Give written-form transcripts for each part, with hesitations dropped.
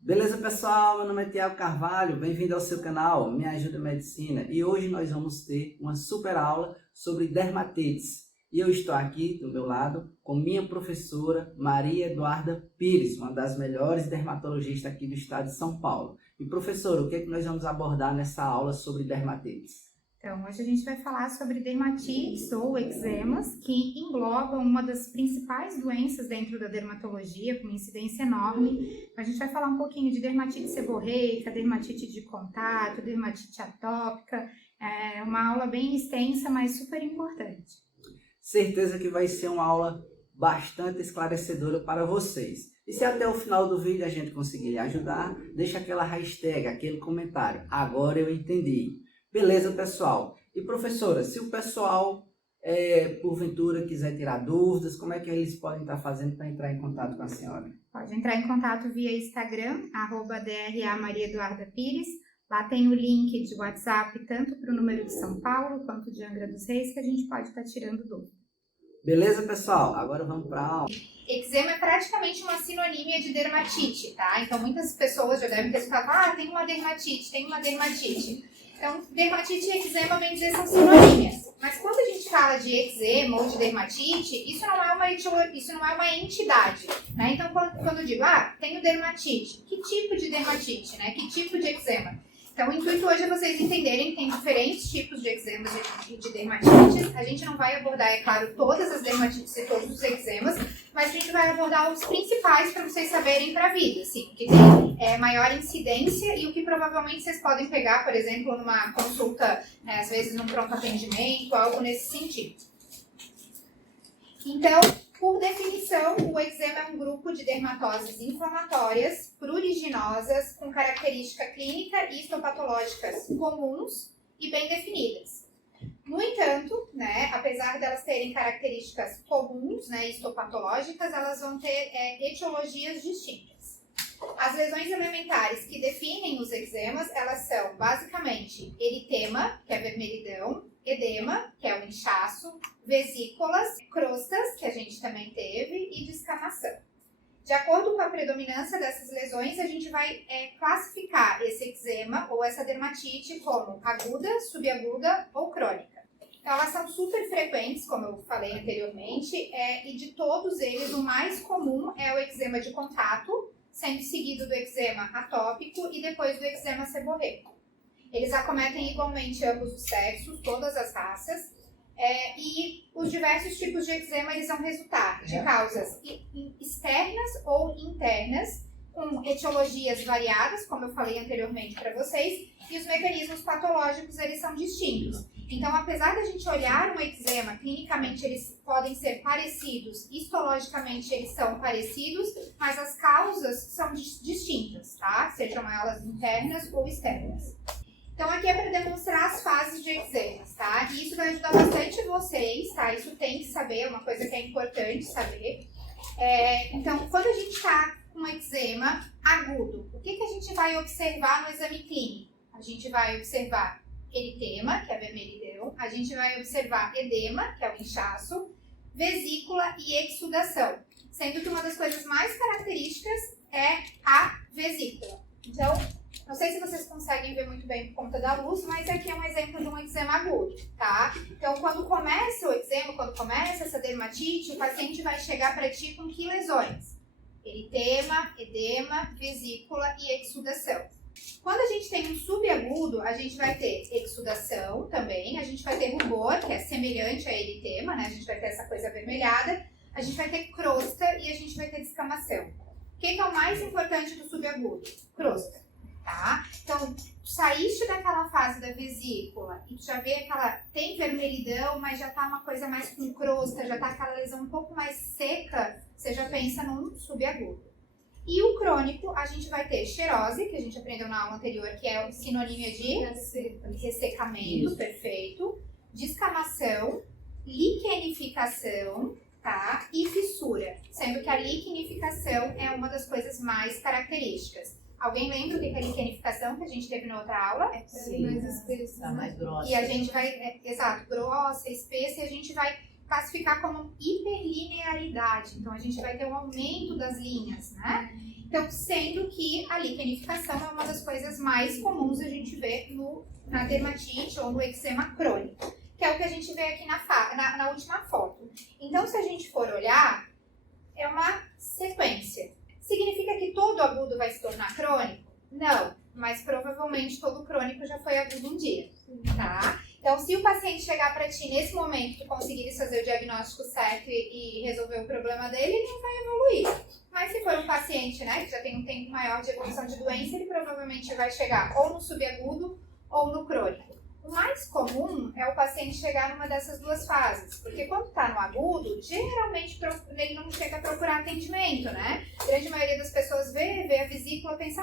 Beleza, pessoal? Meu nome é Thiago Carvalho, bem-vindo ao seu canal Me Ajuda Medicina, e hoje nós vamos ter uma super aula sobre dermatites. E eu estou aqui do meu lado com minha professora Maria Eduarda Pires, uma das melhores dermatologistas aqui do estado de São Paulo. E professora, o que é que nós vamos abordar nessa aula sobre dermatites? Então, hoje a gente vai falar sobre dermatites ou eczemas, que englobam uma das principais doenças dentro da dermatologia, com incidência enorme. A gente vai falar um pouquinho de dermatite seborreica, dermatite de contato, dermatite atópica. É uma aula bem extensa, mas super importante. Certeza que vai ser uma aula bastante esclarecedora para vocês. E se até o final do vídeo a gente conseguir lhe ajudar, deixa aquela hashtag, aquele comentário. Agora eu entendi. Beleza, pessoal? E professora, se o pessoal, porventura, quiser tirar dúvidas, como é que eles podem estar fazendo para entrar em contato com a senhora? Pode entrar em contato via Instagram, @DRA Maria Eduarda Pires. Lá tem o link de WhatsApp, tanto para o número de São Paulo quanto de Angra dos Reis, que a gente pode estar tirando dúvida. Beleza, pessoal? Agora vamos para a aula. Eczema é praticamente uma sinonímia de dermatite, tá? Então, muitas pessoas já devem ter escutado, tem uma dermatite. Então, dermatite e eczema, bem dizer, são sinônimas. Mas quando a gente fala de eczema ou de dermatite, isso não é uma entidade, né? Então, quando eu digo, tenho dermatite, que tipo de dermatite, né? Que tipo de eczema? Então, o intuito hoje é vocês entenderem que tem diferentes tipos de eczemas e de dermatites. A gente não vai abordar, é claro, todas as dermatites e todos os eczemas, mas a gente vai abordar os principais para vocês saberem para a vida, assim, que tem maior incidência e o que provavelmente vocês podem pegar, por exemplo, numa consulta, às vezes num pronto atendimento, algo nesse sentido. Então, por definição, o eczema é um grupo de dermatoses inflamatórias, pruriginosas, com característica clínica e histopatológicas comuns e bem definidas. No entanto, apesar delas terem características comuns, histopatológicas, elas vão ter etiologias distintas. As lesões elementares que definem os eczemas, elas são basicamente eritema, que é vermelhidão, edema, que é o inchaço, vesículas, crostas, que a gente também teve, e descamação. De acordo com a predominância dessas lesões, a gente vai classificar esse eczema ou essa dermatite como aguda, subaguda ou crônica. Então, elas são super frequentes, como eu falei anteriormente, e de todos eles, o mais comum é o eczema de contato, sendo seguido do eczema atópico e depois do eczema seborreico. Eles acometem igualmente ambos os sexos, todas as raças, e os diversos tipos de eczema eles vão resultar de causas externas ou internas, com etiologias variadas, como eu falei anteriormente para vocês, e os mecanismos patológicos eles são distintos. Então, apesar da gente olhar um eczema, clinicamente eles podem ser parecidos, histologicamente eles são parecidos, mas as causas são distintas, tá? Sejam elas internas ou externas. Então, aqui é para demonstrar as fases de eczemas, tá? E isso vai ajudar bastante vocês, tá? Isso tem que saber, é uma coisa que é importante saber. Então, quando a gente está com um eczema agudo, o que a gente vai observar no exame clínico? A gente vai observar eritema, que é vermelhidão, a gente vai observar edema, que é o inchaço, vesícula e exudação, sendo que uma das coisas mais características é a vesícula. Então, não sei se vocês conseguem ver muito bem por conta da luz, mas aqui é um exemplo de um eczema agudo, tá? Então, quando começa o eczema, quando começa essa dermatite, o paciente vai chegar para ti com que lesões? Eritema, edema, vesícula e exudação. Quando a gente tem um subagudo, a gente vai ter exudação também, a gente vai ter rubor, que é semelhante a eritema, a gente vai ter essa coisa avermelhada, a gente vai ter crosta e a gente vai ter descamação. O que é o mais importante do subagudo? Crosta. Tá? Então, tu saíste daquela fase da vesícula e tu já vê tem vermelhidão, mas já tá uma coisa mais com crosta, já tá aquela lesão um pouco mais seca, você já pensa num subagudo. E o crônico, a gente vai ter xerose, que a gente aprendeu na aula anterior, que é o sinônimo de ressecamento, isso. Perfeito, descamação, liquenificação, tá? E fissura, sendo que a liquenificação é uma das coisas mais características. Alguém lembra o que é a liquenificação que a gente teve na outra aula? Sim, mais espessa, mais grossa. E a gente vai, grossa, espessa, e a gente vai classificar como hiperlinearidade. Então, a gente vai ter um aumento das linhas, né? Então, sendo que a liquenificação é uma das coisas mais comuns a gente ver na dermatite ou no eczema crônico, que é o que a gente vê aqui na última foto. Então, se a gente for olhar, é uma sequência. Significa que todo agudo vai se tornar crônico? Não, mas provavelmente todo crônico já foi agudo um dia, tá? Então, se o paciente chegar para ti nesse momento, tu conseguires fazer o diagnóstico certo e resolver o problema dele, ele não vai evoluir. Mas se for um paciente, né, que já tem um tempo maior de evolução de doença, ele provavelmente vai chegar ou no subagudo ou no crônico. O mais comum é o paciente chegar numa dessas duas fases, porque quando está no agudo, geralmente ele não chega a procurar atendimento, né? A grande maioria das pessoas vê a vesícula, pensa,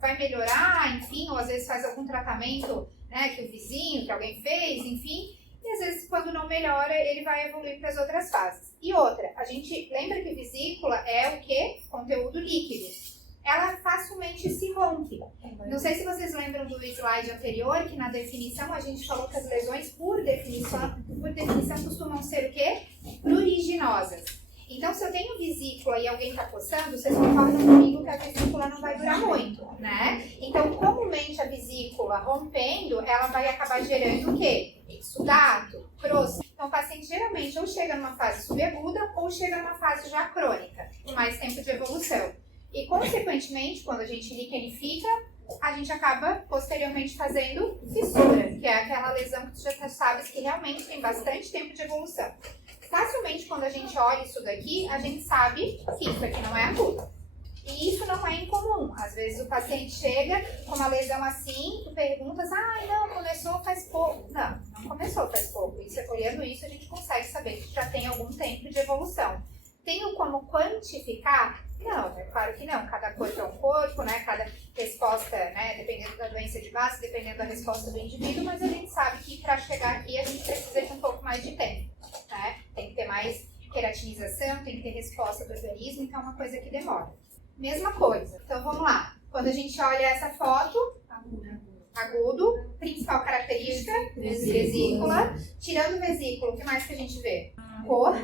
vai melhorar, enfim, ou às vezes faz algum tratamento, né, que o vizinho, que alguém fez, enfim, e às vezes quando não melhora, ele vai evoluir para as outras fases. E outra, a gente lembra que vesícula é o quê? Conteúdo líquido. Ela facilmente se rompe. Não sei se vocês lembram do slide anterior, que na definição a gente falou que as lesões, por definição costumam ser o quê? Pruriginosas. Então, se eu tenho vesícula e alguém está coçando, vocês concordam comigo que a vesícula não vai durar muito, né? Então, comumente a vesícula rompendo, ela vai acabar gerando o quê? Exudato, crosta. Então, o paciente geralmente ou chega numa fase subaguda ou chega numa fase já crônica, com mais tempo de evolução. E, consequentemente, quando a gente liquenifica, a gente acaba posteriormente fazendo fissura, que é aquela lesão que tu já sabes que realmente tem bastante tempo de evolução. Facilmente, quando a gente olha isso daqui, a gente sabe que isso aqui não é agudo. E isso não é incomum. Às vezes o paciente chega com uma lesão assim, tu perguntas, não, começou faz pouco. Não começou faz pouco. E olhando isso, a gente consegue saber que já tem algum tempo de evolução. Tenho como quantificar? Não, é claro que não. Cada corpo é um corpo, né? Cada resposta, né? Dependendo da doença de base, dependendo da resposta do indivíduo, mas a gente sabe que para chegar aqui a gente precisa de um pouco mais de tempo, né? Tem que ter mais queratinização, tem que ter resposta do organismo, então é uma coisa que demora. Mesma coisa. Então vamos lá. Quando a gente olha essa foto, agudo, principal característica, vesícula. Tirando vesícula, o que mais que a gente vê? Cor,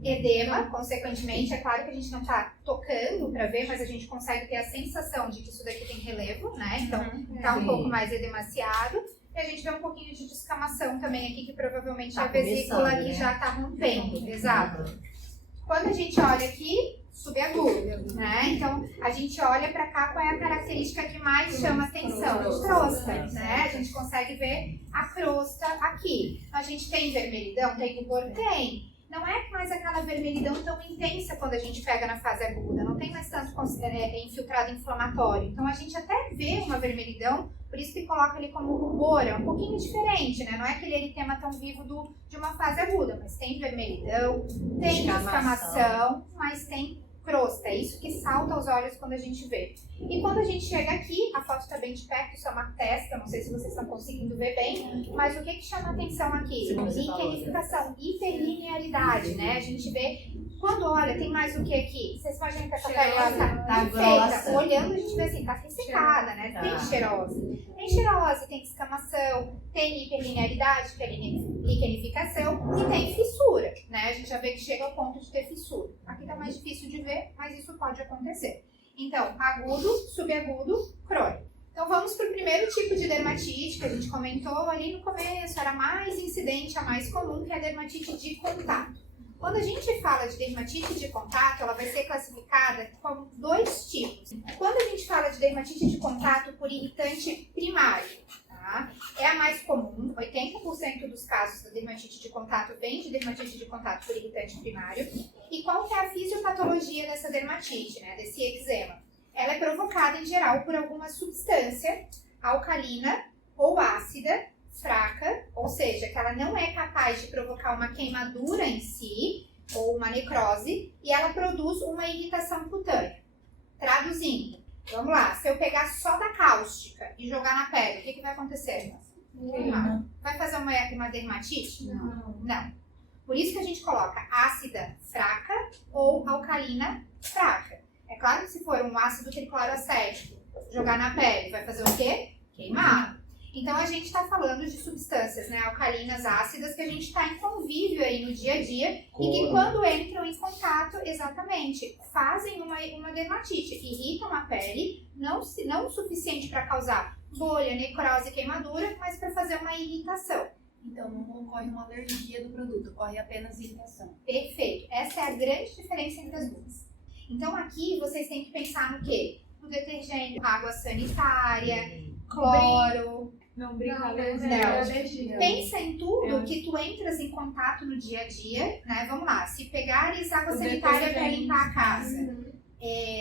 edema, consequentemente, é claro que a gente não está tocando para ver, mas a gente consegue ter a sensação de que isso daqui tem relevo, né? Então, está um pouco mais edemaciado. E a gente vê um pouquinho de descamação também aqui, que provavelmente a vesícula ali já está rompendo. Exato. Quando a gente olha aqui, subagudo, né? Então, a gente olha para cá, qual é a característica que mais chama atenção? Crosta, né? A gente consegue ver a crosta aqui. A gente tem vermelhidão? Tem rubor? Tem. Não é mais aquela vermelhidão tão intensa quando a gente pega na fase aguda, não tem mais tanto infiltrado inflamatório. Então a gente até vê uma vermelhidão, por isso que coloca ele como rubor, é um pouquinho diferente, né? Não é aquele eritema tão vivo de uma fase aguda, mas tem vermelhidão, tem descamação, mas tem crosta, é isso que salta aos olhos quando a gente vê. E quando a gente chega aqui, a foto está bem de perto, isso é uma testa, não sei se vocês estão conseguindo ver bem, mas o que chama atenção aqui? Liquenificação, hiperlinearidade, né? A gente vê, quando olha, tem mais o que aqui? Vocês imaginam que essa pele está feita? Olhando, a gente vê assim, está ressecada, né? Tem xerose. Tem xerose, tem descamação, tem hiperlinearidade, que é liquenificação, e tem fissura, né? A gente já vê que chega ao ponto de ter fissura. Aqui está mais difícil de ver, mas isso pode acontecer. Então, agudo, subagudo, crônico. Então, vamos para o primeiro tipo de dermatite que a gente comentou ali no começo, era a mais incidente, a mais comum, que é a dermatite de contato. Quando a gente fala de dermatite de contato, ela vai ser classificada como dois tipos. Quando a gente fala de dermatite de contato por irritante primário, tá? É a mais comum, 80% dos casos da dermatite de contato vem de dermatite de contato por irritante primário. E qual que é a fisiopatologia dessa dermatite, né, desse eczema? Ela é provocada, em geral, por alguma substância alcalina ou ácida, fraca, ou seja, que ela não é capaz de provocar uma queimadura em si, ou uma necrose, e ela produz uma irritação cutânea. Traduzindo, vamos lá, se eu pegar só da cáustica e jogar na pele, o que vai acontecer? Vai fazer uma dermatite? Não. Por isso que a gente coloca ácida fraca ou alcalina fraca. É claro que se for um ácido tricloroacético, jogar na pele, vai fazer o quê? Queimar. Então a gente está falando de substâncias, né, alcalinas, ácidas, que a gente está em convívio aí no dia a dia e que quando entram em contato, exatamente, fazem uma dermatite, irritam a pele, não o suficiente para causar bolha, necrose, queimadura, mas para fazer uma irritação. Então não ocorre uma alergia do produto, ocorre apenas irritação. Perfeito. Essa é a grande diferença entre as duas. Então aqui vocês têm que pensar no quê? No detergente, água sanitária, cloro. Não brinca Não. alergia. Pensa em tudo que tu entras em contato no dia a dia, né? Vamos lá, se pegares água sanitária para limpar a casa,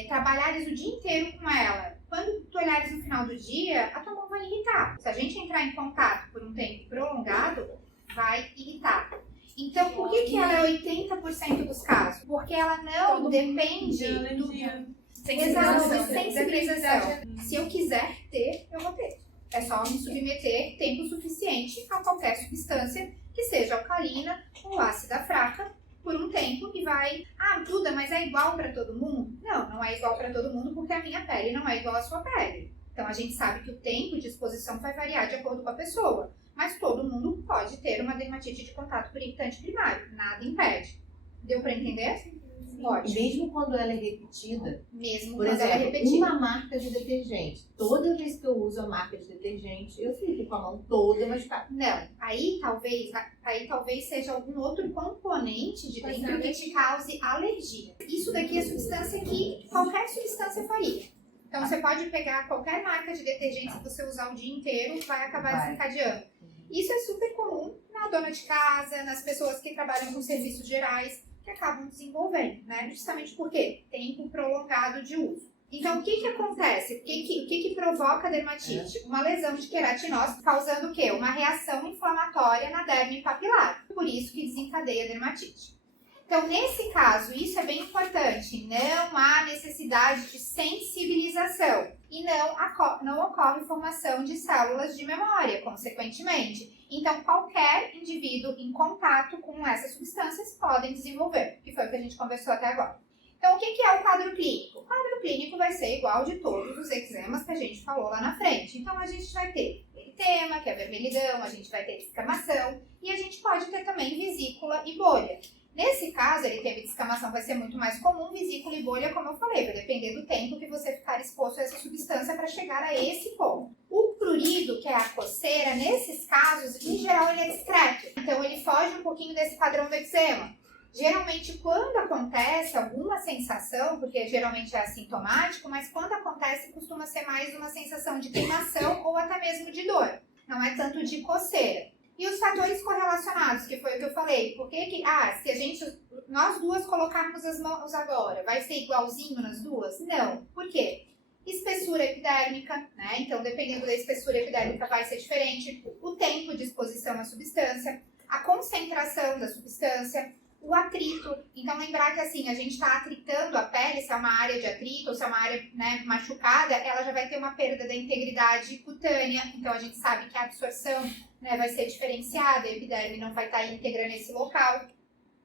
trabalhares o dia inteiro com ela, quando tu olhares no final do dia, a tua mão vai irritar. Se a gente entrar em contato por um tempo prolongado, vai irritar. Então, por que ela é 80% dos casos? Porque ela não depende do... Exato, de sensibilização. Se eu quiser ter, eu vou ter. É só me submeter tempo suficiente a qualquer substância que seja alcalina ou ácida fraca por um tempo e vai... Ah, Duda, mas é igual para todo mundo? Não, não é igual para todo mundo porque a minha pele não é igual à sua pele. Então a gente sabe que o tempo de exposição vai variar de acordo com a pessoa. Mas todo mundo pode ter uma dermatite de contato por irritante primário. Nada impede. Deu para entender? Pode. Mesmo quando ela é repetida, Mesmo por quando exemplo, ela é repetida. uma marca de detergente. Toda vez que eu uso a marca de detergente, eu fico com a mão toda machucada. Não, aí talvez seja algum outro componente de dentro que te cause alergia. Isso daqui é substância que qualquer substância faria. Então você pode pegar qualquer marca de detergente que você usar o dia inteiro, vai acabar desencadeando. Isso é super comum na dona de casa, nas pessoas que trabalham com serviços gerais, que acabam desenvolvendo, né? Justamente porque tempo prolongado de uso. Então, o que acontece? O que provoca a dermatite? Uma lesão de queratinose causando o quê? Uma reação inflamatória na derme papilar. Por isso que desencadeia a dermatite. Então, nesse caso, isso é bem importante. Não há necessidade de sensibilização e não ocorre formação de células de memória, consequentemente. Então, qualquer indivíduo em contato com essas substâncias podem desenvolver, que foi o que a gente conversou até agora. Então, o que é o quadro clínico? O quadro clínico vai ser igual de todos os eczemas que a gente falou lá na frente. Então, a gente vai ter eritema, que é vermelhidão, a gente vai ter descamação e a gente pode ter também vesícula e bolha. Nesse caso, eritema e descamação vai ser muito mais comum, vesícula e bolha, como eu falei, vai depender do tempo que você ficar exposto a essa substância para chegar a esse ponto. O prurido, que é a coceira, nesses casos, em geral, ele é discreto. Então, ele foge um pouquinho desse padrão do eczema. Geralmente, quando acontece alguma sensação, porque geralmente é assintomático, mas quando acontece, costuma ser mais uma sensação de queimação ou até mesmo de dor. Não é tanto de coceira. E os fatores correlacionados, que foi o que eu falei. Por que se nós duas colocarmos as mãos agora, vai ser igualzinho nas duas? Não. Por quê? Espessura epidérmica, né? Então, dependendo da espessura epidérmica, vai ser diferente. O tempo de exposição à substância, a concentração da substância, o atrito. Então, lembrar que assim, a gente está atritando a pele, se é uma área de atrito ou se é uma área, né, machucada, ela já vai ter uma perda da integridade cutânea. Então, a gente sabe que a absorção, né, vai ser diferenciada, a epiderme não vai estar íntegra nesse local.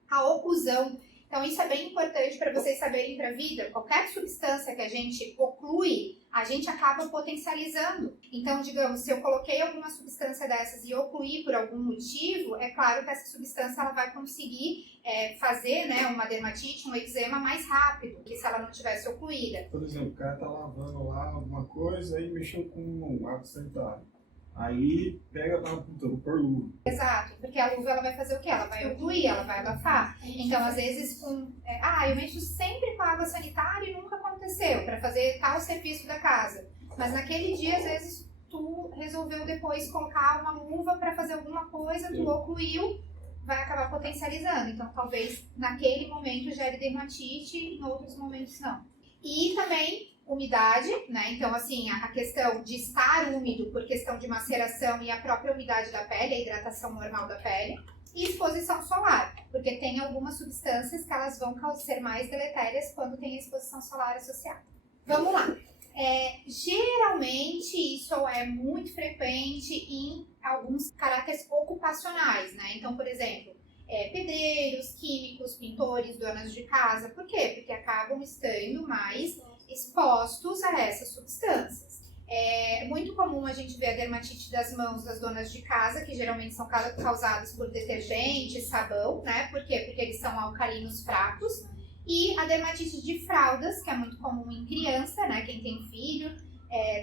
A oclusão. Então, isso é bem importante para vocês saberem para a vida. Qualquer substância que a gente oclui, a gente acaba potencializando. Então, digamos, se eu coloquei alguma substância dessas e ocluí por algum motivo, é claro que essa substância ela vai conseguir fazer, né, uma dermatite, um eczema mais rápido, que se ela não tivesse ocluída. Por exemplo, o cara tá lavando lá alguma coisa e mexeu com um água sanitária. Aí pega na puta, vou pôr luva. Exato, porque a luva ela vai fazer o quê? Ela vai ocluir, ela vai abafar. Então, às vezes, eu mexo sempre com água sanitária e nunca aconteceu, para fazer tal serviço da casa. Mas naquele dia, às vezes, tu resolveu depois colocar uma luva para fazer alguma coisa, tu ocluiu, vai acabar potencializando. Então, talvez naquele momento gere dermatite, em outros momentos não. E também umidade, né? Então, assim, a questão de estar úmido por questão de maceração e a própria umidade da pele, a hidratação normal da pele. E exposição solar, porque tem algumas substâncias que elas vão ser mais deletérias quando tem exposição solar associada. Vamos lá. Geralmente, isso é muito frequente em alguns caráteres ocupacionais, né? Então, por exemplo, pedreiros, químicos, pintores, donas de casa. Por quê? Porque acabam estando mais expostos a essas substâncias. É muito comum a gente ver a dermatite das mãos das donas de casa, que geralmente são causadas por detergente, sabão, né? Por quê? Porque eles são alcalinos fracos. E a dermatite de fraldas, que é muito comum em criança, né? Quem tem filho,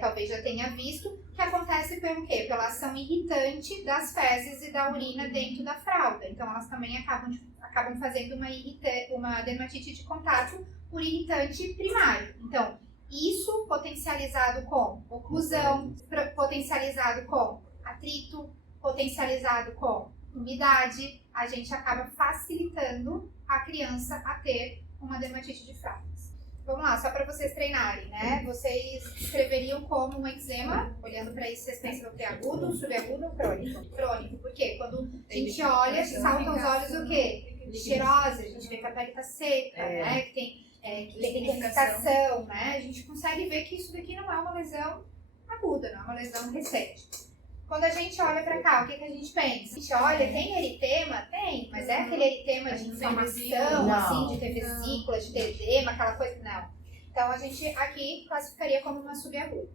talvez já tenha visto, que acontece pelo quê? Pela ação irritante das fezes e da urina dentro da fralda. Então, elas também acabam fazendo uma dermatite de contato por irritante primário. Então, isso potencializado com oclusão, potencializado com atrito, potencializado com umidade, a gente acaba facilitando a criança a ter uma dermatite de fraldas. Vamos lá, só para vocês treinarem, né? Vocês escreveriam como um eczema, olhando para isso, vocês pensam que é agudo, subagudo ou crônico? Crônico, por quê? Quando a gente olha, salta aos olhos o quê? Cheirosa, a gente vê que a pele tá seca, né? Que tem liquidificação, né? A gente consegue ver que isso daqui não é uma lesão aguda, não é uma lesão recente. Quando a gente olha pra cá, o que a gente pensa? A gente olha, tem eritema? Tem, mas é aquele eritema de inflamação, assim, de ter vesícula, de ter edema, aquela coisa? Não. Então a gente aqui classificaria como uma subaguda.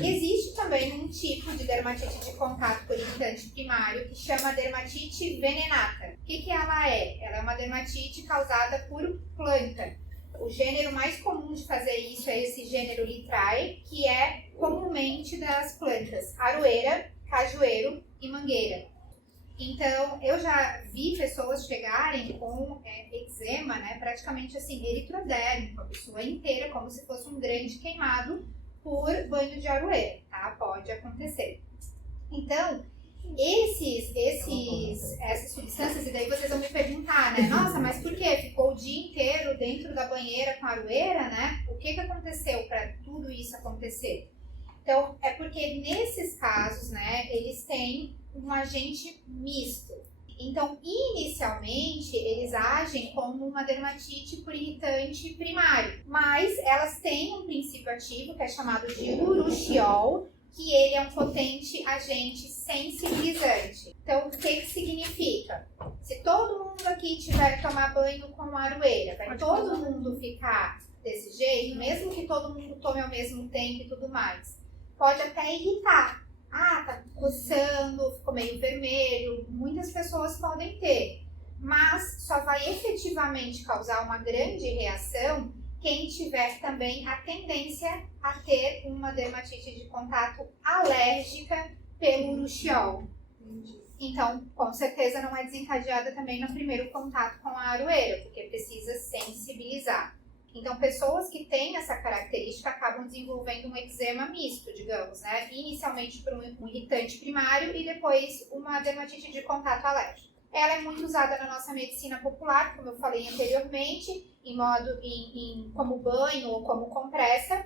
Existe também um tipo de dermatite de contato por irritante primário que chama dermatite venenata. O que ela é? Ela é uma dermatite causada por planta. O gênero mais comum de fazer isso é esse gênero Litrae, que é comumente das plantas aroeira, cajueiro e mangueira. Então, eu já vi pessoas chegarem com eczema, né, praticamente assim, eritrodérmico, a pessoa inteira, como se fosse um grande queimado por banho de aroeira, tá? Pode acontecer. Então, essas substâncias, e daí vocês vão me perguntar, né? Nossa, mas por quê? Ficou o dia inteiro dentro da banheira com aroeira, né? O que aconteceu para tudo isso acontecer? Então, é porque nesses casos, né, eles têm um agente misto. Então, inicialmente, eles agem como uma dermatite por irritante primário, mas elas têm um princípio ativo que é chamado de urushiol, que ele é um potente agente sensibilizante. Então, o que significa? Se todo mundo aqui tiver que tomar banho com aroeira, vai todo mundo ficar desse jeito, mesmo que todo mundo tome ao mesmo tempo e tudo mais. Pode até irritar. Ah, tá coçando, ficou meio vermelho. Muitas pessoas podem ter. Mas só vai efetivamente causar uma grande reação quem tiver também a tendência a ter uma dermatite de contato alérgica pelo urushiol. Então, com certeza não é desencadeada também no primeiro contato com a aroeira, porque precisa sensibilizar. Então, pessoas que têm essa característica acabam desenvolvendo um eczema misto, digamos, né? Inicialmente por um irritante primário e depois uma dermatite de contato alérgico. Ela é muito usada na nossa medicina popular, como eu falei anteriormente, como banho ou como compressa,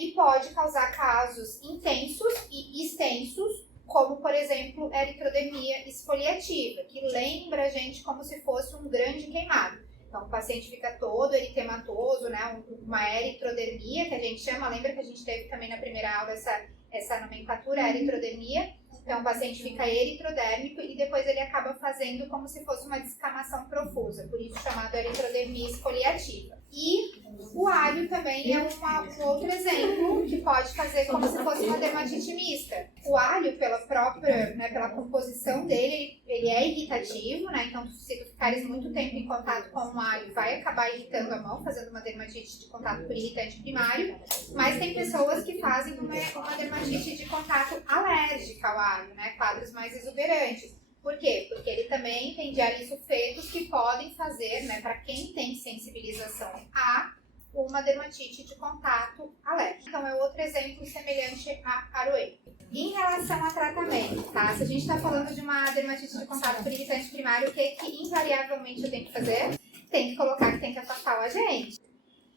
e pode causar casos intensos e extensos, como, por exemplo, eritrodermia esfoliativa, que lembra a gente como se fosse um grande queimado. Então, o paciente fica todo eritematoso, né? Uma eritrodermia, que a gente chama, lembra que a gente teve também na primeira aula essa nomenclatura, eritrodermia. Então, o paciente fica eritrodérmico e depois ele acaba fazendo como se fosse uma descamação profusa, por isso chamado eritrodermia esfoliativa. E o alho também é um outro exemplo que pode fazer como se fosse uma dermatite mista. O alho, pela própria, né, pela composição dele, ele é irritativo, né? Então, se tu ficares muito tempo em contato com o alho, vai acabar irritando a mão, fazendo uma dermatite de contato por irritante primário. Mas tem pessoas que fazem uma dermatite de contato alérgica ao alho, né? Quadros mais exuberantes. Por quê? Porque ele também tem dialissulfetos que podem fazer, né, para quem tem sensibilização a uma dermatite de contato alérgico. Então, é outro exemplo semelhante à aroeira. Em relação a tratamento, tá? Se a gente está falando de uma dermatite de contato por irritante primário, o que invariavelmente eu tenho que fazer? Tem que colocar que tem que afastar o agente.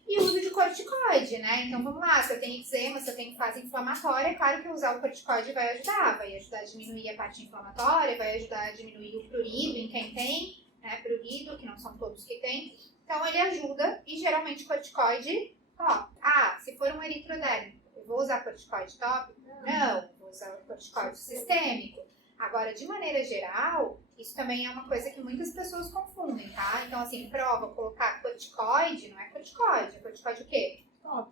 E o uso de corticoide, né? Então vamos lá, se eu tenho eczema, se eu tenho fase inflamatória, é claro que usar o corticoide vai ajudar a diminuir a parte inflamatória, vai ajudar a diminuir o prurido em quem tem, né? Prurido, que não são todos que têm. Então ele ajuda e geralmente corticoide top. Ah, se for um eritrodérmico, eu vou usar corticoide top? Não, vou usar corticoide sistêmico. Agora, de maneira geral, isso também é uma coisa que muitas pessoas confundem, tá? Então, assim, prova, colocar corticoide, não é corticoide o quê? Top,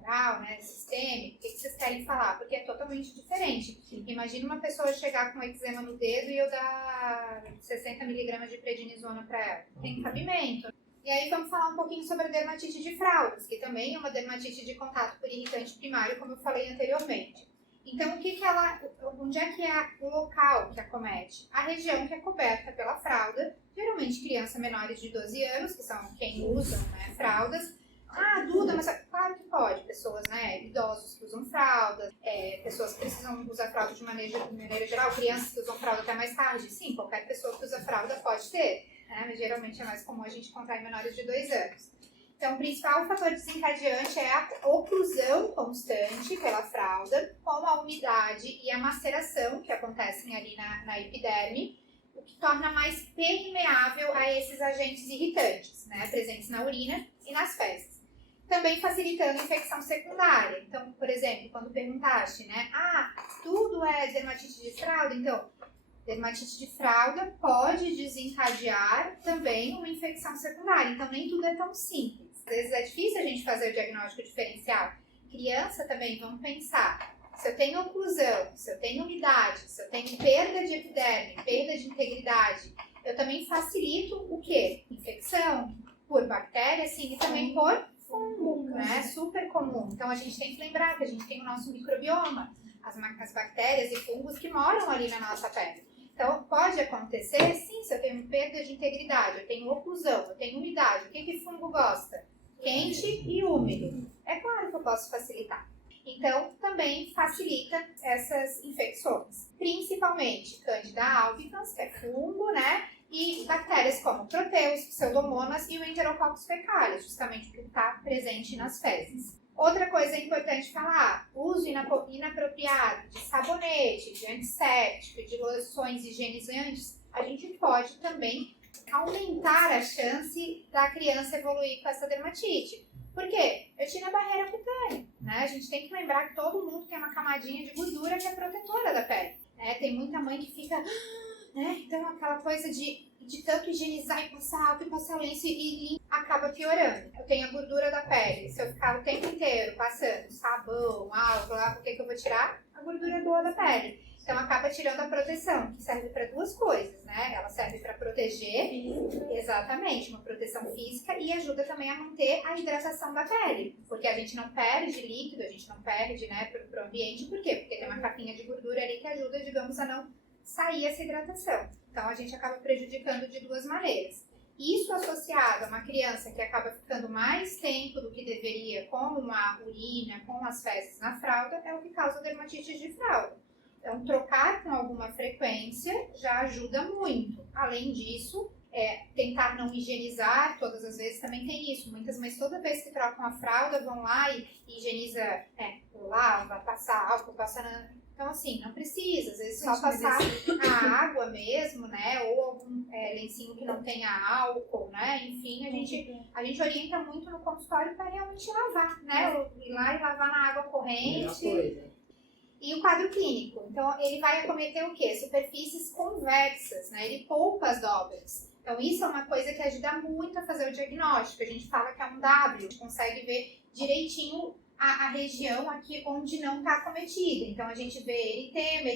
oral, né, sistêmico, o que vocês querem consegue falar, porque é totalmente diferente. Imagina uma pessoa chegar com eczema no dedo e eu dar 60 miligramas de prednisona para ela. Tem cabimento. E aí vamos falar um pouquinho sobre a dermatite de fraldas, que também é uma dermatite de contato por irritante primário, como eu falei anteriormente. Então, onde é que é o local que acomete? A região que é coberta pela fralda, geralmente crianças menores de 12 anos, que são quem usam, né, fraldas. Ah, Duda, mas claro que pode. Pessoas, né, idosos que usam fraldas, pessoas que precisam usar fralda de maneira geral, crianças que usam fralda até mais tarde. Sim, qualquer pessoa que usa fralda pode ter, né, mas geralmente é mais comum a gente encontrar em menores de 2 anos. Então, o principal fator desencadeante é a oclusão constante pela fralda, com a umidade e a maceração que acontecem ali na epiderme, o que torna mais permeável a esses agentes irritantes, né, presentes na urina e nas fezes. Também facilitando a infecção secundária. Então, por exemplo, quando perguntaste, né, tudo é dermatite de fralda? Então, dermatite de fralda pode desencadear também uma infecção secundária. Então, nem tudo é tão simples. Às vezes é difícil a gente fazer o diagnóstico diferencial. Criança também, vamos pensar. Se eu tenho oclusão, se eu tenho umidade, se eu tenho perda de epiderme, perda de integridade, eu também facilito o quê? Infecção por bactéria, sim, e também por fungo, né? Super comum. Então, a gente tem que lembrar que a gente tem o nosso microbioma, as bactérias e fungos que moram ali na nossa pele. Então, pode acontecer, sim, se eu tenho perda de integridade, eu tenho oclusão, eu tenho umidade. O que fungo gosta? Quente e úmido. É claro que eu posso facilitar. Então, também facilita essas infecções. Principalmente Candida albicans, que é fungo, né? E bactérias como Proteus, Pseudomonas e o Enterococcus faecalis, justamente porque está presente nas fezes. Outra coisa importante falar, uso inapropriado de sabonete, de antisséptico, de loções higienizantes, a gente pode também aumentar a chance da criança evoluir com essa dermatite. Por quê? Eu tiro a barreira cutânea, né? A gente tem que lembrar que todo mundo tem uma camadinha de gordura que é protetora da pele, né? Tem muita mãe que fica, né? Então aquela coisa de tanto higienizar e passar álcool e passar lenço e acaba piorando. Eu tenho a gordura da pele. Se eu ficar o tempo inteiro passando sabão, álcool, o que eu vou tirar? A gordura boa da pele. Então acaba tirando a proteção, que serve para duas coisas, né? Ela serve para proteger, exatamente, uma proteção física, e ajuda também a manter a hidratação da pele. Porque a gente não perde líquido, a gente não perde, né, pro ambiente. Por quê? Porque tem uma capinha de gordura ali que ajuda, digamos, a não sair essa hidratação. Então, a gente acaba prejudicando de duas maneiras. Isso associado a uma criança que acaba ficando mais tempo do que deveria com a urina, com as fezes na fralda, é o que causa dermatite de fralda. Então, trocar com alguma frequência já ajuda muito. Além disso, tentar não higienizar todas as vezes também tem isso. Muitas mães, toda vez que trocam a fralda, vão lá e higieniza, lava, passa álcool, passa... Então, assim, não precisa, às vezes só passar a água mesmo, né? Ou algum lencinho que não tenha álcool, né? Enfim, a gente orienta muito no consultório para realmente lavar, né? Ir lá e lavar na água corrente. E o quadro clínico, então, ele vai acometer o quê? Superfícies convexas, né? Ele poupa as dobras. Então, isso é uma coisa que ajuda muito a fazer o diagnóstico. A gente fala que é um W, a gente consegue ver direitinho a região aqui onde não está acometida. Então, a gente vê eritema,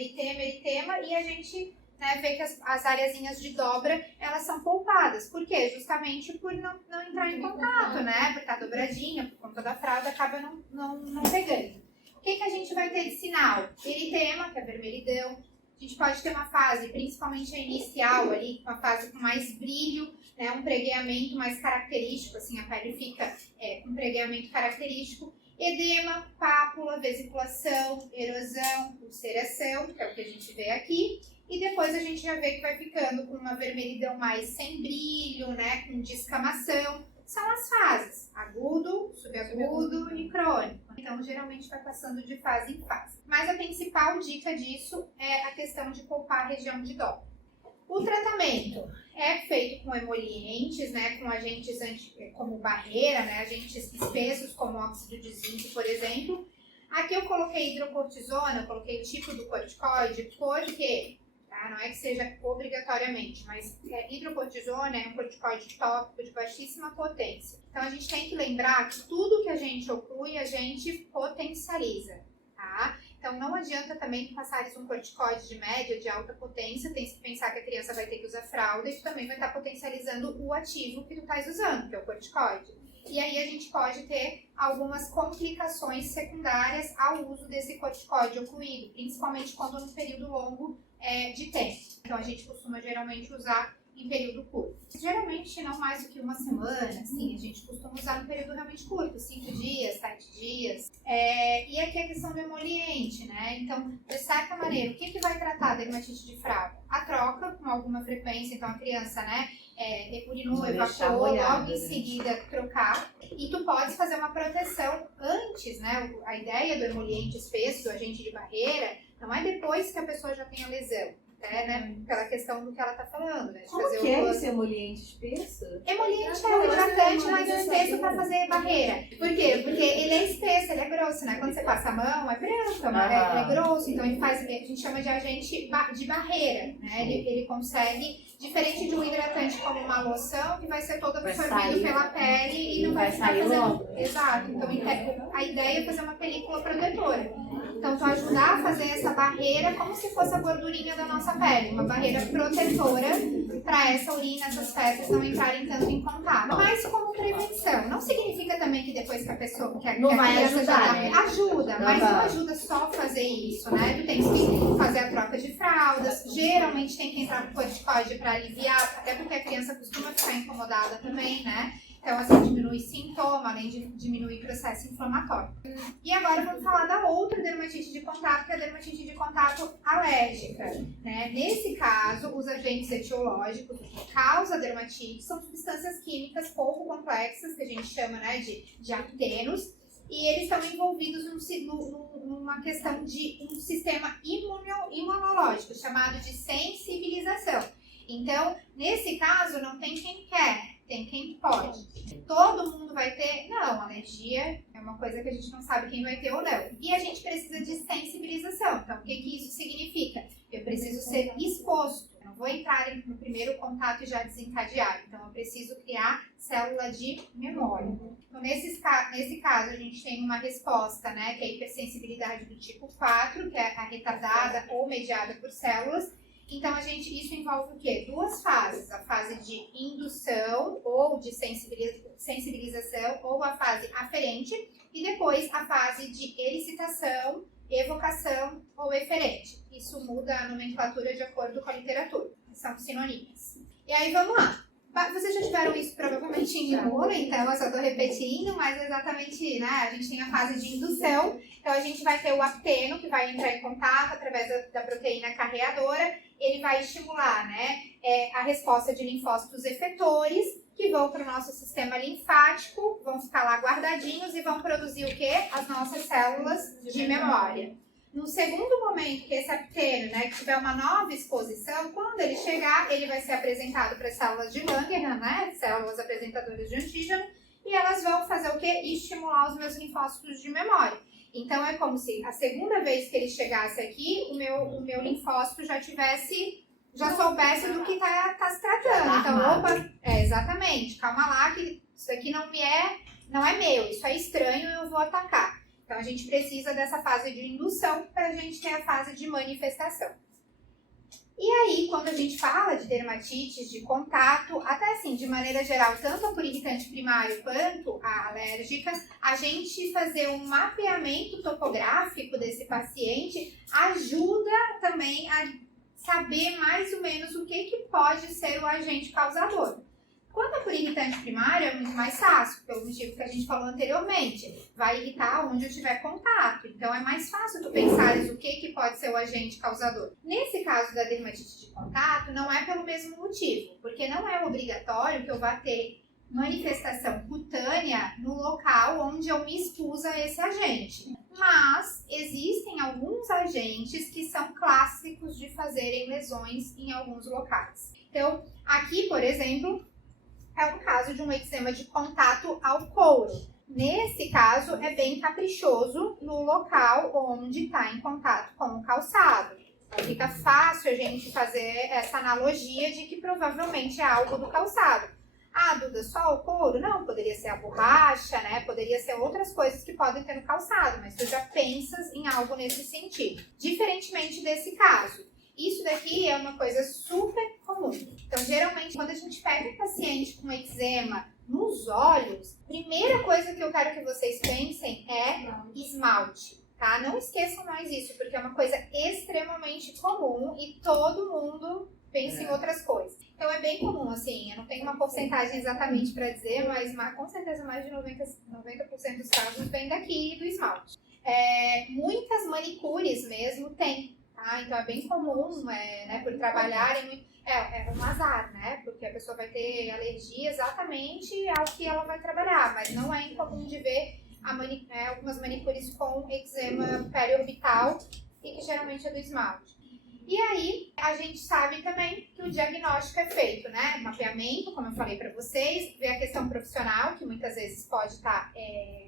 e a gente, né, vê que as areazinhas de dobra, elas são poupadas. Por quê? Justamente por não entrar em contato, né? Por estar dobradinha, por conta da fralda, acaba não pegando. O que a gente vai ter de sinal? Eritema, que é vermelhidão. A gente pode ter uma fase, principalmente a inicial ali, uma fase com mais brilho, né? Um pregueamento mais característico, assim, a pele fica com um pregueamento característico. Edema, pápula, vesiculação, erosão, ulceração, que é o que a gente vê aqui. E depois a gente já vê que vai ficando com uma vermelhidão mais sem brilho, né? Com descamação. São as fases, agudo, subagudo e crônico. Então, geralmente vai passando de fase em fase. Mas a principal dica disso é a questão de poupar a região de dobra. O tratamento é feito com emolientes, né, com agentes como barreira, né, agentes espessos como óxido de zinco, por exemplo. Aqui eu coloquei hidrocortisona, eu coloquei o tipo do corticoide, porque, tá, não é que seja obrigatoriamente, mas hidrocortisona é um corticoide tópico de baixíssima potência. Então a gente tem que lembrar que tudo que a gente oclui, a gente potencializa. Tá? Então, não adianta também passares um corticoide de média, de alta potência, tem que pensar que a criança vai ter que usar fralda e tu também vai estar potencializando o ativo que tu estás usando, que é o corticoide. E aí a gente pode ter algumas complicações secundárias ao uso desse corticoide ocluído, principalmente quando num período longo de tempo. Então a gente costuma geralmente usar em período curto. Geralmente não mais do que uma semana, assim, a gente costuma usar no período realmente curto, 5 dias, 7 dias. E aqui a questão do emoliente, né? Então, de certa maneira, o que vai tratar a dermatite de fralda? A troca com alguma frequência, então a criança, né, urinou, evacuou, logo em seguida trocar. E tu pode fazer uma proteção antes, né? A ideia do emoliente espesso, do agente de barreira, não é depois que a pessoa já tem a lesão. Né? Pela questão do que ela tá falando, né? De Como fazer que é esse emoliente espesso? Emoliente é um hidratante mais espesso para fazer barreira. Por quê? Porque ele é espesso, ele é grosso, né? Quando você passa a mão, é branco, ele é grosso, então ele faz, a gente chama de agente de barreira, né? Ele consegue, diferente de um hidratante como uma loção, que vai ser todo absorvido pela pele e não vai ficar fazendo. Exato. Então a ideia é fazer uma película protetora. Então, tu ajudar a fazer essa barreira como se fosse a gordurinha da nossa pele, uma barreira protetora para essa urina, essas fezes não entrarem tanto em contato. Mas como prevenção, não significa também que depois que a pessoa não vai ajudar, né? Ajuda, mas não ajuda só fazer isso, né? Tu tem que fazer a troca de fraldas, geralmente tem que entrar com corticoide para aliviar, até porque a criança costuma ficar incomodada também, né? Então, assim, diminui sintoma, além de diminuir processo inflamatório. E agora vamos falar da outra dermatite de contato, que é a dermatite de contato alérgica. Né? Nesse caso, os agentes etiológicos que causam a dermatite são substâncias químicas pouco complexas, que a gente chama, né, de actenos, e eles estão envolvidos numa questão de um sistema imunológico, chamado de sensibilização. Então, nesse caso, não tem quem quer, tem quem pode. Todo mundo vai ter? Não, alergia é uma coisa que a gente não sabe quem vai ter ou não. E a gente precisa de sensibilização. Então, o que isso significa? Eu preciso ser exposto. Eu não vou entrar no primeiro contato e já desencadear. Então, eu preciso criar célula de memória. Então, nesse caso, a gente tem uma resposta, né, que é a hipersensibilidade do tipo 4, que é a retardada ou mediada por células. Então, isso envolve o quê? 2 fases. A fase de indução ou de sensibilização, ou a fase aferente, e depois a fase de elicitação, evocação ou eferente. Isso muda a nomenclatura de acordo com a literatura. São sinônimos. E aí, vamos lá. Vocês já tiveram isso provavelmente em imuno, então eu só estou repetindo, mas exatamente, né? A gente tem a fase de indução, então a gente vai ter o acteno, que vai entrar em contato através da proteína carreadora, ele vai estimular, né, a resposta de linfócitos efetores, que vão para o nosso sistema linfático, vão ficar lá guardadinhos e vão produzir o quê? As nossas células de memória. No segundo momento que esse acteno, né, tiver uma nova exposição, quando ele chegar, ele vai ser apresentado para as células de Langerhans, né, células apresentadoras de antígeno, e elas vão fazer o quê? Estimular os meus linfócitos de memória. Então, é como se a segunda vez que ele chegasse aqui, o meu linfócito já soubesse do que está se tratando. Então, opa, exatamente, calma lá, que isso aqui não é meu, isso é estranho e eu vou atacar. Então, a gente precisa dessa fase de indução para a gente ter a fase de manifestação. E aí, quando a gente fala de dermatites de contato, até assim, de maneira geral, tanto a por irritante primário quanto a alérgica, a gente fazer um mapeamento topográfico desse paciente ajuda também a saber mais ou menos o que pode ser o agente causador. Quanto a por irritante primário, é muito mais fácil, pelo motivo que a gente falou anteriormente. Vai irritar onde eu tiver contato. Então, é mais fácil tu pensares o que pode ser o agente causador. Nesse caso da dermatite de contato, não é pelo mesmo motivo. Porque não é obrigatório que eu vá ter manifestação cutânea no local onde eu me expus a esse agente. Mas, existem alguns agentes que são clássicos de fazerem lesões em alguns locais. Então, aqui, por exemplo, é um caso de um eczema de contato ao couro. Nesse caso, é bem caprichoso no local onde está em contato com o calçado. Então, fica fácil a gente fazer essa analogia de que provavelmente é algo do calçado. Ah, Duda, só o couro? Não, poderia ser a borracha, né? Poderia ser outras coisas que podem ter no calçado, mas tu já pensas em algo nesse sentido. Diferentemente desse caso, isso daqui é uma coisa super comum. Então, geralmente, quando a gente pega um paciente com eczema nos olhos, primeira coisa que eu quero que vocês pensem é esmalte, tá? Não esqueçam mais isso, porque é uma coisa extremamente comum e todo mundo pensa em outras coisas. Então, é bem comum, assim, eu não tenho uma porcentagem exatamente para dizer, mas com certeza mais de 90% dos casos vem daqui do esmalte. Muitas manicures mesmo tem. Ah, então é bem comum, né, por trabalharem, é um azar, né, porque a pessoa vai ter alergia exatamente ao que ela vai trabalhar, mas não é incomum de ver algumas manicures com eczema periorbital e que geralmente é do esmalte. E aí, a gente sabe também que o diagnóstico é feito, né, mapeamento, como eu falei para vocês, ver a questão profissional, que muitas vezes pode estar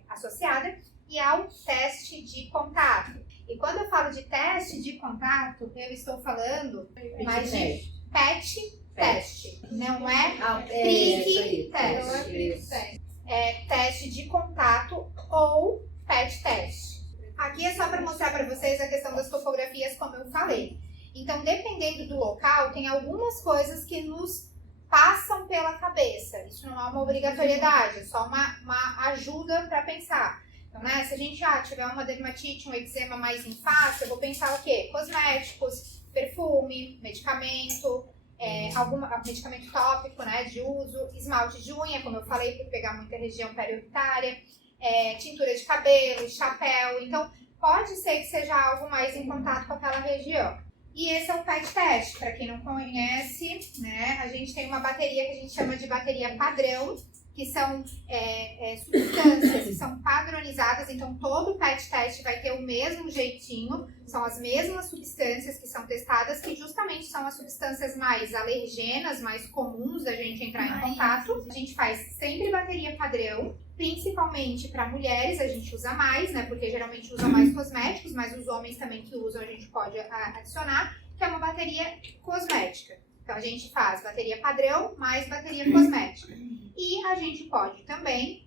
associada, e ao teste de contato. E quando eu falo de teste de contato, eu estou falando mais de PET teste. Não é prick teste. É teste de contato ou PET teste. Aqui é só para mostrar para vocês a questão das topografias, como eu falei. Então, dependendo do local, tem algumas coisas que nos passam pela cabeça. Isso não é uma obrigatoriedade, é só uma ajuda para pensar. Então, né, se a gente tiver uma dermatite, um eczema mais em face, eu vou pensar o quê? Cosméticos, perfume, medicamento, medicamento tópico, né, de uso, esmalte de unha, como eu falei, para pegar muita região periorbitária, tintura de cabelo, chapéu. Então, pode ser que seja algo mais em contato com aquela região. E esse é o PET teste. Para quem não conhece, né, a gente tem uma bateria que a gente chama de bateria padrão, que são substâncias que são padronizadas, então todo PET teste vai ter o mesmo jeitinho, são as mesmas substâncias que são testadas, que justamente são as substâncias mais alergenas, mais comuns da gente entrar em contato. A gente faz sempre bateria padrão, principalmente para mulheres a gente usa mais, né, porque geralmente usam mais cosméticos, mas os homens também que usam a gente pode adicionar, que é uma bateria cosmética. Então, a gente faz bateria padrão mais bateria cosmética. E a gente pode também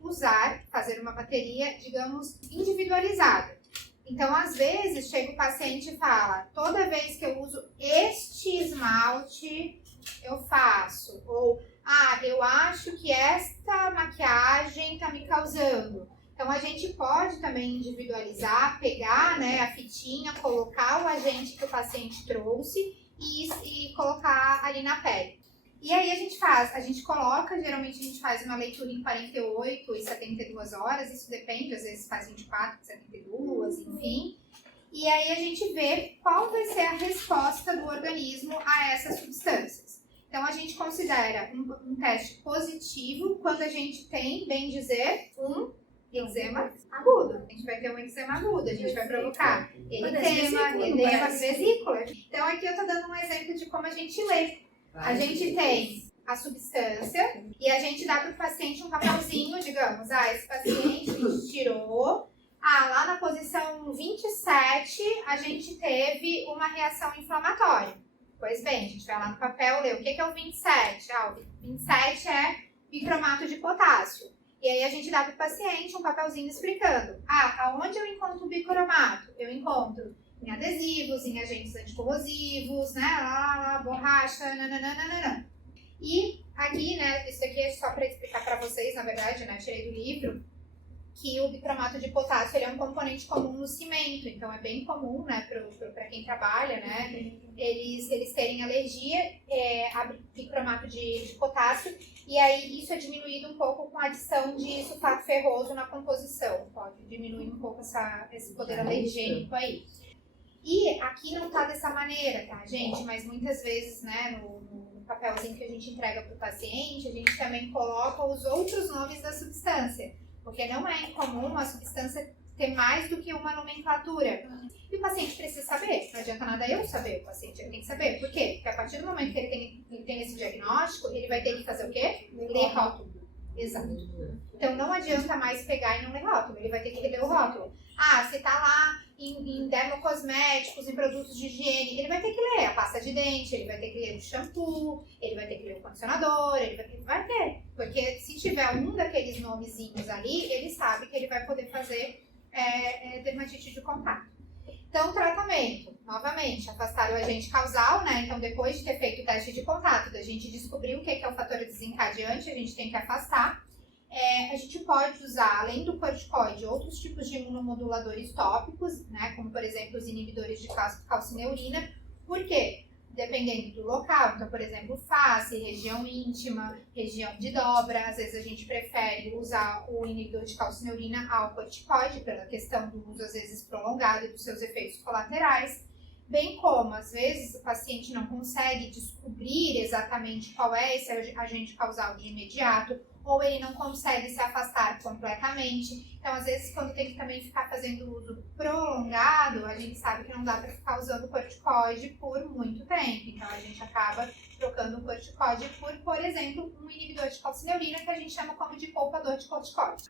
fazer uma bateria, digamos, individualizada. Então, às vezes, chega o paciente e fala, toda vez que eu uso este esmalte, eu faço. Ou, eu acho que esta maquiagem está me causando. Então, a gente pode também individualizar, pegar, né, a fitinha, colocar o agente que o paciente trouxe e colocar ali na pele. E aí a gente coloca, geralmente a gente faz uma leitura em 48 e 72 horas, isso depende, às vezes faz 24, 72, enfim. E aí a gente vê qual vai ser a resposta do organismo a essas substâncias. Então a gente considera um teste positivo quando a gente tem, bem dizer, um eczema agudo. A gente vai ter um eczema agudo, a gente vai provocar edema vesícula. Então aqui eu tô dando um exemplo de como a gente lê. A gente tem a substância e a gente dá para o paciente um papelzinho, digamos, esse paciente a gente tirou, lá na posição 27 a gente teve uma reação inflamatória. Pois bem, a gente vai lá no papel ler o que é o 27. O 27 é bicromato de potássio. E aí a gente dá para o paciente um papelzinho explicando. Aonde eu encontro o bicromato? Eu encontro em adesivos, em agentes anticorrosivos, né? Borracha, nananana. E aqui, né? Isso aqui é só para explicar para vocês, na verdade, né? Eu tirei do livro que o bicromato de potássio ele é um componente comum no cimento. Então é bem comum, né? Para quem trabalha, né? Eles terem alergia a bicromato de potássio. E aí isso é diminuído um pouco com a adição de sulfato ferroso na composição. Pode diminuir um pouco esse poder alergênico aí. E aqui não tá dessa maneira, tá, gente? Mas muitas vezes, né, no papelzinho que a gente entrega pro paciente, a gente também coloca os outros nomes da substância. Porque não é incomum a substância ter mais do que uma nomenclatura. E o paciente precisa saber. Não adianta nada eu saber, o paciente tem que saber. Por quê? Porque a partir do momento que ele tem esse diagnóstico, ele vai ter que fazer o quê? Ler rótulo. Exato. Então não adianta mais pegar e não ler rótulo. Ele vai ter que ler o rótulo. Se tá lá em dermocosméticos, em produtos de higiene, ele vai ter que ler a pasta de dente, ele vai ter que ler o shampoo, ele vai ter que ler o condicionador, ele vai ter. Porque se tiver um daqueles nomezinhos ali, ele sabe que ele vai poder fazer dermatite de contato. Então, tratamento, novamente, afastar o agente causal, né? Então, depois de ter feito o teste de contato, a gente descobriu o que é o fator desencadeante, a gente tem que afastar. A gente pode usar, além do corticoide, outros tipos de imunomoduladores tópicos, né? Como, por exemplo, os inibidores de calcineurina. Por quê? Dependendo do local. Então, por exemplo, face, região íntima, região de dobra. Às vezes a gente prefere usar o inibidor de calcineurina ao corticoide, pela questão do uso, às vezes, prolongado e dos seus efeitos colaterais. Bem como, às vezes, o paciente não consegue descobrir exatamente qual é esse agente causal de imediato, ou ele não consegue se afastar completamente. Então, às vezes, quando tem que também ficar fazendo uso prolongado, a gente sabe que não dá para ficar usando corticoide por muito tempo. Então, a gente acaba trocando o corticoide por exemplo, um inibidor de calcineurina, que a gente chama como de poupador de corticoide.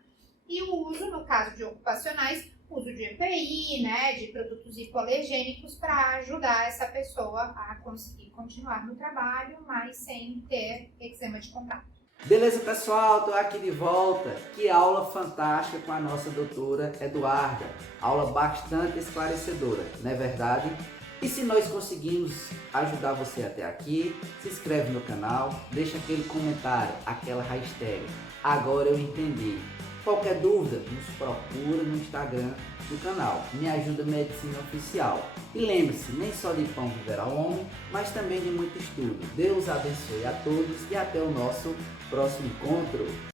E o uso, no caso de ocupacionais, uso de EPI, né, de produtos hipoalergênicos para ajudar essa pessoa a conseguir continuar no trabalho, mas sem ter eczema de contato. Beleza, pessoal? Estou aqui de volta. Que aula fantástica com a nossa doutora Eduarda. Aula bastante esclarecedora, não é verdade? E se nós conseguimos ajudar você até aqui, se inscreve no canal, deixa aquele comentário, aquela hashtag. Agora eu entendi. Qualquer dúvida, nos procura no Instagram do canal. Me Ajuda Medicina Oficial. E lembre-se, nem só de pão viverá o homem, mas também de muito estudo. Deus abençoe a todos e até o nosso próximo encontro.